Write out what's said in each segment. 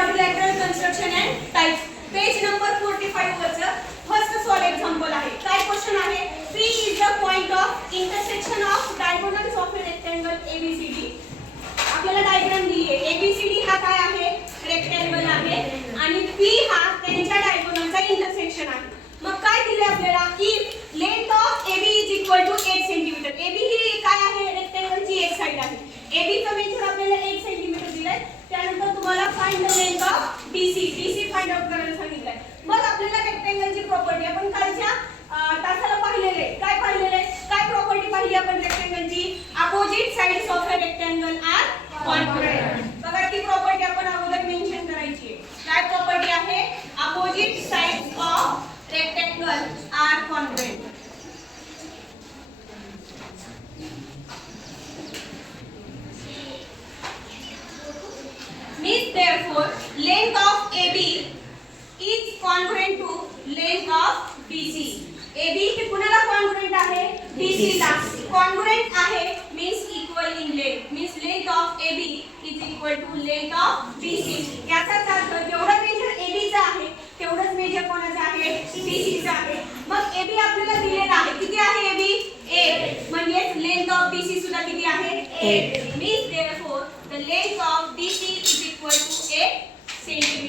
quadrilateral construction and types. Page number 45 वरचं first solve example आहे. काय क्वेश्चन आहे? P is the point of intersection of diagonals of a rectangle ABCD. आपल्याला diagram दिली आहे. ABCD हा काय आहे? रेक्टँगल आहे आणि P हा त्यांच्या डायगोनलचा इंटरसेक्शन आहे. मग काय दिले आपल्याला की length of AB is equal to 8 cm. AB ही काय आहे? रेक्टँगलची एक साइड आहे. AB चा मेजर आपल्याला 8 cm दिलाय. त्यानंतर तुम्हाला find the length of BC find out करायला सांगितलंय. मग आपल्याला रेक्टँगलची प्रॉपर्टी आपण कालच्या तासाला पाहिलेले. काय पाहिलेले? काय प्रॉपर्टी पाहिली आपण रेक्टँगलची? Opposite sides of a rectangle are congruent. बघा ती प्रॉपर्टी आपण अगोदर मेंशन करायची आहे. काय प्रॉपर्टी आहे? Opposite sides of rectangle are congruent. Means therefore length of AB is congruent to length of BC. AB ही कुणाला congruent आहे? BC ला. Congruent आहे means equal in length. Means length of AB is equal to length of BC. याचाच अर्थ जेवढं major AB चा आहे तेवढंच मेजर कोणाचं आहे? BC चा आहे. मग AB आपल्याला दिलेला आहे. किती आहे AB? 8. म्हणजे length of BC सुद्धा किती आहे? 8. Means therefore the length of BC is equal to 8 cm.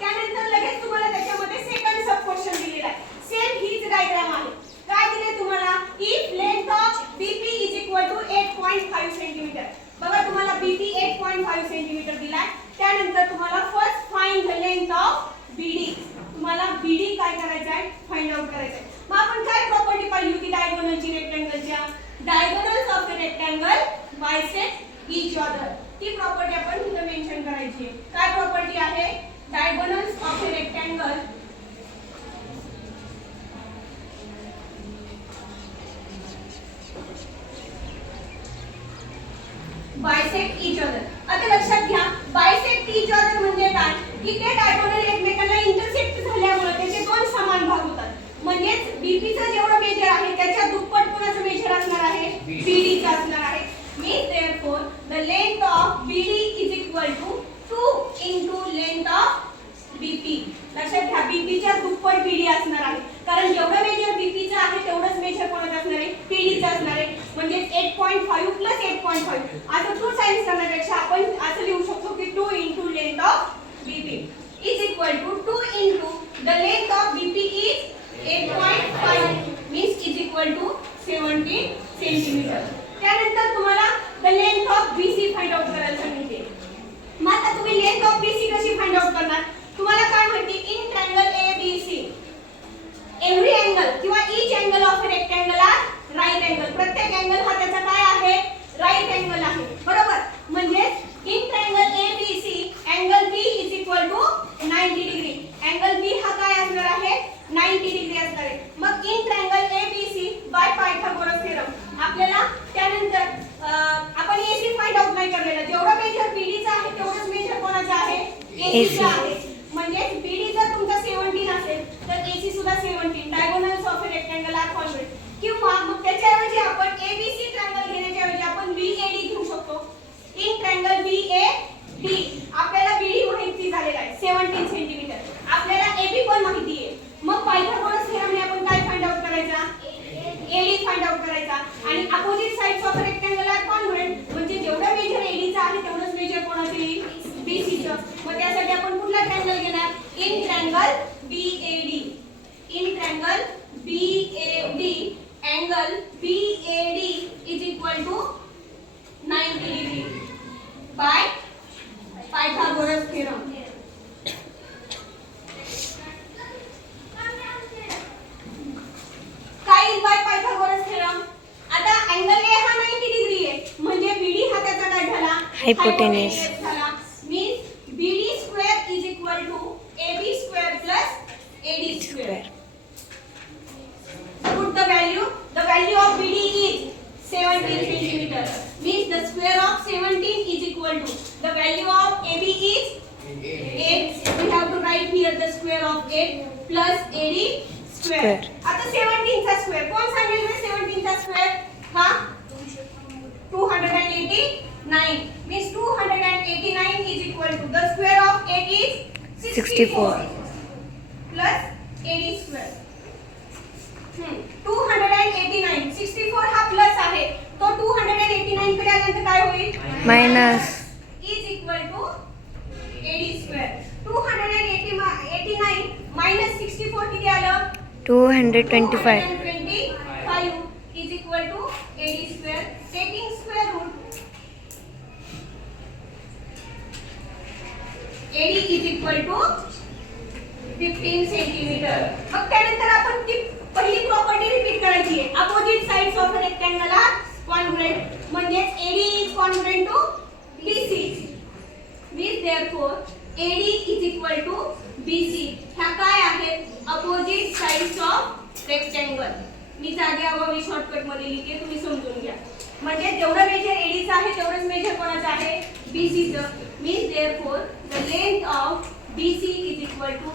त्यानंतर लगेच तुम्हाला त्याच्यामध्ये सेकंड सब क्वेश्चन दिलेला आहे. सेम हीच डायग्राम आहे. काय दिले तुम्हाला? If length of BP is equal to 8.5 cm. बघा तुम्हाला BP 8.5 cm दिलाय. त्यानंतर तुम्हाला first find the length of BD. तुम्हाला BD काय करायचं आहे? फाइंड आउट करायचं आहे. मग आपण काय प्रॉपर्टी पाहिली होती डायगोनलची रेक्टँगलच्या? Diagonals of a rectangle bisect each other. ती प्रॉपर्टी आपण इथे मेंशन करायची आहे. काय प्रॉपर्टी आहे? Diagonals of a rectangle bisect each other. आता लक्षात घ्या बायसेक्ट ईच अदर म्हणजे काय? की ते डायगोनल एकमेकांना इंटरसेक्ट झाल्यामुळे त्याचे दोन समान भाग होतात. म्हणजेच BP चा जेवढा मेजर आहे त्याच्या दुप्पट कोणाचं मेजर असणार आहे? BD चा असणार आहे. Means therefore the length of BD is equal to 2 into length of BP. लक्षात घ्या BP च्या दुप्पट BD असणार आहे. कारण जेवढं मेजर BP चा आहे तेवढंच मेजर कोणाचं असणार आहे? BD चा असणार आहे. म्हणजे 8.5 प्लस 8.5. आता 2 साइन्स करण्यापेक्षा आपण असं लिहू शकतो की 2 into length of BP is equal to 2 into the length of BP is 8.5 means is equal to 70 cm. त्यानंतर तुम्हाला the length of BC find out करायला सांगितले. मग आता तुम्ही लेंथ ऑफ BC कशी फाइंड आउट करणार? तुम्हाला काय माहिती? In triangle ABC every angle किंवा each angle of a rectangle are right angle. प्रत्येक अँगल हा त्याचा काय आहे? राईट अँगल आहे. बरोबर? म्हणजे in triangle ABC angle B is equal to 90 degree. Angle B हा काय असणार आहे? 90 डिग्री असणार आहे. मग in triangle ABC bye Pythagoras theorem आपल्याला त्यानंतर आपण AC फाइंड आउट नाही करलेला. जेवढा मेजर BD चा आहे तेवढाच मेजर कोणाचा आहे? AC चा आहे. म्हणजे BD जर तुमचा 17 असेल तर AC सुद्धा 17. Diagonals of a rectangle are congruent. किंवा मग त्याच्याऐवजी आपण ABC ट्रायंगल घेण्याच्या ऐवजी आपण BAD घेऊ शकतो. इन ट्रायंगल BAD आपल्याला BD माहिती झालेला आहे 17 सेंटीमीटर. आपल्याला AB पण माहिती आहे. मग पायथागोरस थेरमने आपण काय फाइंड आउट करायचा? AD फाइंड आउट करायचा. आणि opposite sides of rectangle are congruent म्हणजे जेवढा मेजर AD चा आहे तेवढंच मेजर कोणाचे येईल? BC चं. मग त्यासाठी आपण कुठला ट्रायंगल घेणार? In triangle BAD. In triangle BAD angle BAD is equal to 90 degree by Pythagoras theorem. काय बाय पायथागोरस थेरम? आता अँगल A हा 90 डिग्री आहे म्हणजे BD हा त्याचा काय झाला? हायपोटेन्यूज झाला. Means BD square is equal to AB square plus AD square. Put the value. The value of BD is 17 centimeter. Means the square of 17 is equal to the value of AB is 8. We have to write here the square of 8 plus AD square. आता 17 चा square कोण सांगितलं? 17 चा square हा 289 means 289 is equal to the square of 8 is 64 plus AD square 289. 64 हा plus आहे, तो 289 कडे आल्यानंतर काय होईल? Minus is equal to AD square. 289 minus 64 किती आलं? 225 225 is equal to AD square. Taking square root, AD is equal to 15 centimetre. मग त्यानंतर आपण ती पहिली प्रॉपर्टी रिपीट करायची आहे. Opposite sides of a rectangle are congruent. म्हणजे AD is congruent to BC. Means therefore AD is equal to BC. ह्या काय आहेत? Opposite sides of rectangle. मी जागेअभावी शॉर्टकट मध्ये लिहिते, तुम्ही समजून घ्या. म्हणजे जेवढं मेजर एडीचं आहे तेवढंच मेजर कोणाचं आहे? BC चं. Means therefore the length of BC is equal to